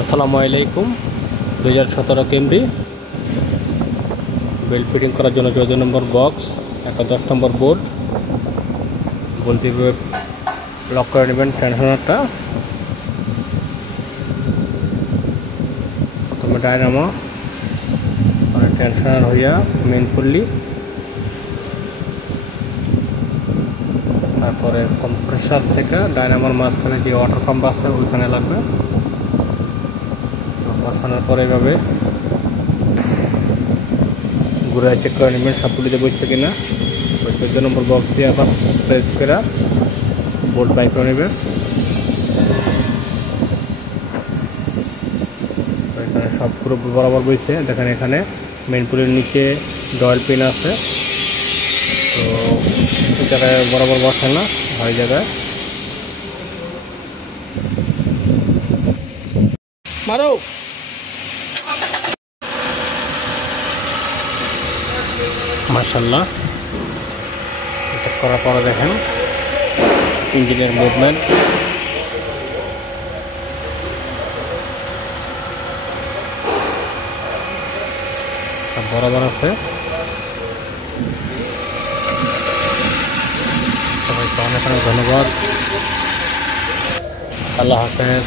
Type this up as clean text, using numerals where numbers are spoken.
আসসালামু আলাইকুম। 2017 Camry belt fitting করার জন্য 14 নম্বর বক্স, একটা 10 নম্বর বোর্ড বলতে লক করে নেবেন। টেনশনারটা প্রথমে ডায়নামো, পরে টেনশনার হইয়া মেইন পুল্লি, তারপরে কম্প্রেসার থেকে ডায়নামোর মাঝখানে যে ওয়াটার পাম্প আছে ওইখানে লাগবে। বসানোর পরে এভাবে ঘুরে চেক করে নেবেন সব পুলিতে বসছে কিনা। 14 নম্বর বক্স দিয়ে আবার প্রেস করে বোল্ট বাই করে নেবেন। এখানে সব পুরো বরাবর বইছে। দেখেন এখানে মেইন পুলের নিচে ডয়েল পিন আছে, তো এই জায়গায় বরাবর বসে না, হয় জায়গায় মারো। মাশাআল্লাহ, এটা করার পরে দেখেন ইঞ্জিনের মুভমেন্ট। সব বরাবর আছে। সবাইকে অনেক অনেক ধন্যবাদ। আল্লাহ হাফেজ।